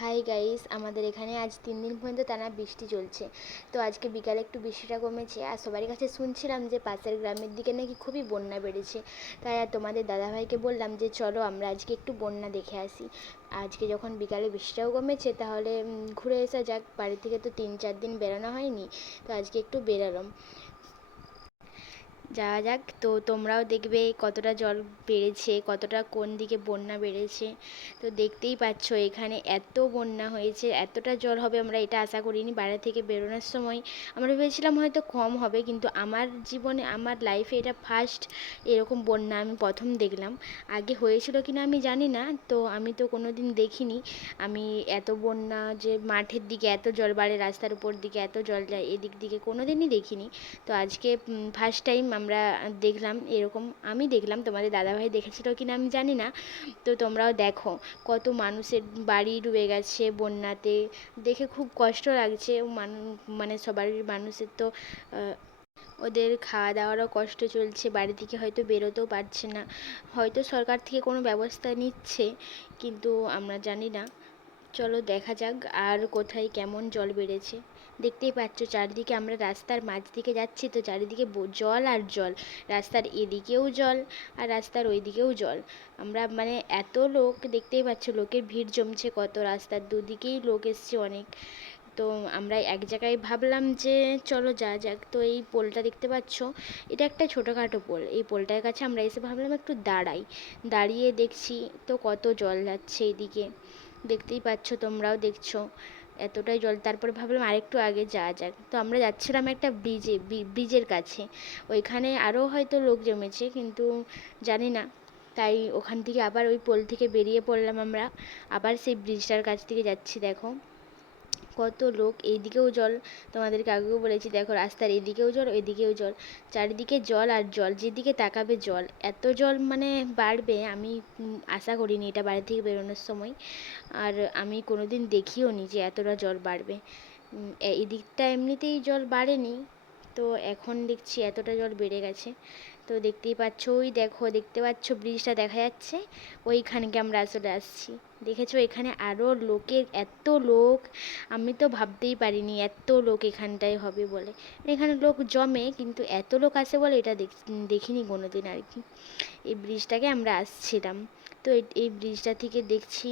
Hi guys, আমাদের এখানে আজ 3 দিন পর্যন্ত টানা বৃষ্টি চলছে। তো আজকে বিকালে একটু বৃষ্টিটা কমেছে, আর সবারই কাছে শুনছিলাম যে পাশের গ্রামের দিকে নাকি খুবই বন্যা বেড়েছে। তাই আর তোমাদের দাদাভাইকে বললাম যে চলো আমরা আজকে একটু বন্যা দেখে আসি। আজকে যখন বিকালে বৃষ্টিটাও কমেছে তাহলে ঘুরে আসা যাক। বাড়ি থেকে তো 3-4 দিন বেরোনো হয়নি, তো আজকে একটু বেরালাম। যাওয়া যাক। তো তোমরাও দেখবে কতটা জল বেড়েছে, কতটা কোন দিকে বন্যা বেড়েছে। তো দেখতেই পাচ্ছ এখানে এত বন্যা হয়েছে, এতটা জল হবে আমরা এটা আশা করিনি। বাইরে থেকে বেরোনোর সময় আমরা ভেবেছিলাম হয়তো কম হবে, কিন্তু আমার জীবনে আমার লাইফে এটা ফার্স্ট এরকম বন্যা আমি প্রথম দেখলাম। আগে হয়েছিল কিনা আমি জানি না, তো আমি তো কোনো দিন দেখিনি। আমি এত বন্যা যে মাঠের দিকে এত জল বাড়ে, রাস্তার উপর দিকে এত জল যায়, এদিক দিকে কোনো দিনই দেখিনি। তো আজকে ফার্স্ট টাইম আমরা দেখলাম এরকম। আমি দেখলাম, তোমাদের দাদাভাই দেখেছিল কি না আমি জানি না। তো তোমরাও দেখো কত মানুষের বাড়ি ডুবে গেছে বন্যাতে। দেখে খুব কষ্ট লাগছে। মানে সবার মানুষের তো ওদের খাওয়া দাওয়ারও কষ্ট চলছে, বাড়ি থেকে হয়তো বেরোতেও পারছে না। হয়তো সরকার থেকে কোনো ব্যবস্থা নিচ্ছে, কিন্তু আমরা জানি না। চলো দেখা যাক আর কোথায় কেমন জল বেড়েছে। দেখতেই পাচ্ছ চারিদিকে, আমরা রাস্তার মাঝ দিকে যাচ্ছি তো চারিদিকে জল আর জল। রাস্তার এদিকেও জল আর রাস্তার ওই দিকেও জল। আমরা মানে এত লোক, দেখতেই পাচ্ছ লোকের ভিড় জমছে কত, রাস্তার দুদিকেই লোক এসছে অনেক। তো আমরা এক জায়গায় ভাবলাম যে চলো যাওয়া যাক। তো এই পোলটা দেখতে পাচ্ছ, এটা একটা ছোটোখাটো পোল। এই পোলটার কাছে আমরা এসে ভাবলাম একটু দাঁড়াই। দাঁড়িয়ে দেখছি তো কত জল যাচ্ছে এদিকে, দেখতেই পাচ্ছ, তোমরাও দেখছো এতটাই জল। তারপরে ভাবলাম আরেকটু আগে যাওয়া যাক। তো আমরা যাচ্ছিলাম একটা ব্রিজের কাছে। ওইখানে আরও হয়তো লোক জমেছে, কিন্তু জানি না। তাই ওখান থেকে আবার ওই পোল থেকে বেরিয়ে পড়লাম আমরা, আবার সেই ব্রিজটার কাছ থেকে যাচ্ছি। দেখো কত লোক, এইদিকেও জল। তোমাদেরকে আগেও বলেছি, দেখো রাস্তার এদিকেও জল ওইদিকেও জল, চারিদিকে জল আর জল, যেদিকে তাকাবে জল। এত জল মানে বাড়বে আমি আশা করিনি এটা বাড়ি থেকে বেরোনোর সময়। আর আমি কোনো দিন দেখিও নি যে এতটা জল বাড়বে। এই দিকটা এমনিতেই জল বাড়েনি, তো এখন দেখছি এতটা জল বেড়ে গেছে। তো দেখতেই পাচ্ছ, ওই দেখো দেখতে পাচ্ছ ব্রিজটা দেখা যাচ্ছে, ওইখানকে আমরা আসলে আসছি। দেখেছো এখানে আরও লোকের এত লোক, আমি তো ভাবতেই পারিনি এত লোক এখানটায় হবে বলে। এখানে লোক জমে, কিন্তু এত লোক আসে বলে এটা দেখিনি কোনো দিন আর কি। এই ব্রিজটাকে আমরা আসছিলাম, তো এই ব্রিজটা থেকে দেখছি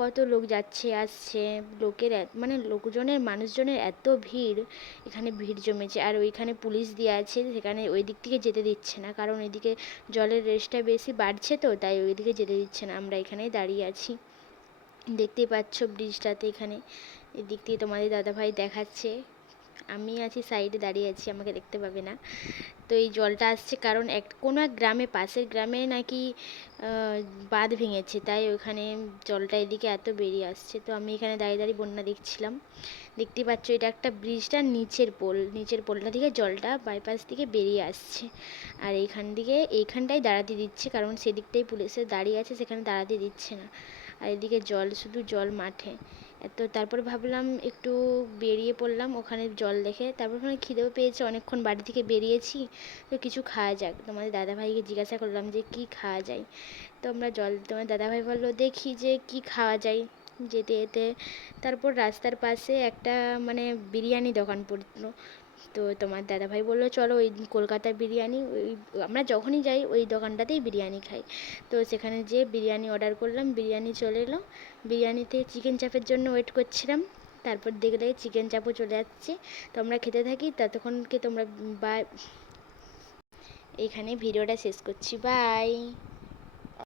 কত লোক যাচ্ছে আসছে। লোকের মানে লোকজনের মানুষজনের এত ভিড়, এখানে ভিড় জমেছে। আর ওইখানে পুলিশ দিয়ে আছে, সেখানে ওই দিক থেকে যেতে দিচ্ছে না, কারণ এদিকে জলের রেসটা বেশি বাড়ছে, তো তাই ওই দিকে যেতে দিচ্ছে না। আমরা এখানেই দাঁড়িয়ে আছি, দেখতেই পাচ্ছ ব্রিজটাতে। এখানে এদিক দিয়ে তোমাদের দাদাভাই দেখাচ্ছে, আমি আছি সাইডে দাঁড়িয়ে আছি, আমাকে দেখতে পাবে না। তো এই জলটা আসছে কারণ কোনো এক গ্রামে, পাশের গ্রামে নাকি বাঁধ ভেঙেছে, তাই ওখানে জলটা এদিকে এত বেরিয়ে আসছে। তো আমি এখানে দাঁড়িয়ে দাঁড়িয়ে বন্যা দেখছিলাম। দেখতে পাচ্ছ এটা একটা ব্রিজটার নিচের পোল, নিচের পোলটা থেকে জলটা বাইপাস থেকে বেরিয়ে আসছে। আর এইখানটায় দাঁড়াতে দিচ্ছে, কারণ সেদিকটাই পুলিশে দাঁড়িয়ে আছে, সেখানে দাঁড়াতে দিচ্ছে না। আর এদিকে জল, শুধু জল মাঠে এত। তারপরে ভাবলাম একটু বেরিয়ে পড়লাম ওখানে জল দেখে। তারপর ওখানে খিদেও পেয়েছে, অনেকক্ষণ বাড়ি থেকে বেরিয়েছি, তো কিছু খাওয়া যাক। তোমাদের দাদাভাইকে জিজ্ঞাসা করলাম যে কি খাওয়া যায়। তো আমরা তোমার দাদাভাই বললো দেখি যে কি খাওয়া যায় যেতে যেতে। তারপর রাস্তার পাশে একটা মানে বিরিয়ানি দোকান পড়লো। তো তোমার দাদাভাই বললো চলো ওই কলকাতা বিরিয়ানি, ওই আমরা যখনই যাই ওই দোকানটাতেই বিরিয়ানি খাই। তো সেখানে যেয়ে বিরিয়ানি অর্ডার করলাম, বিরিয়ানি চলে এলো। বিরিয়ানিতে চিকেন চাপের জন্য ওয়েট করছিলাম, তারপর দেখলে চিকেন চাপও চলে যাচ্ছে। তো আমরা খেতে থাকি, ততক্ষণকে তোমরা বা এইখানে ভিডিওটা শেষ করছি, বাই।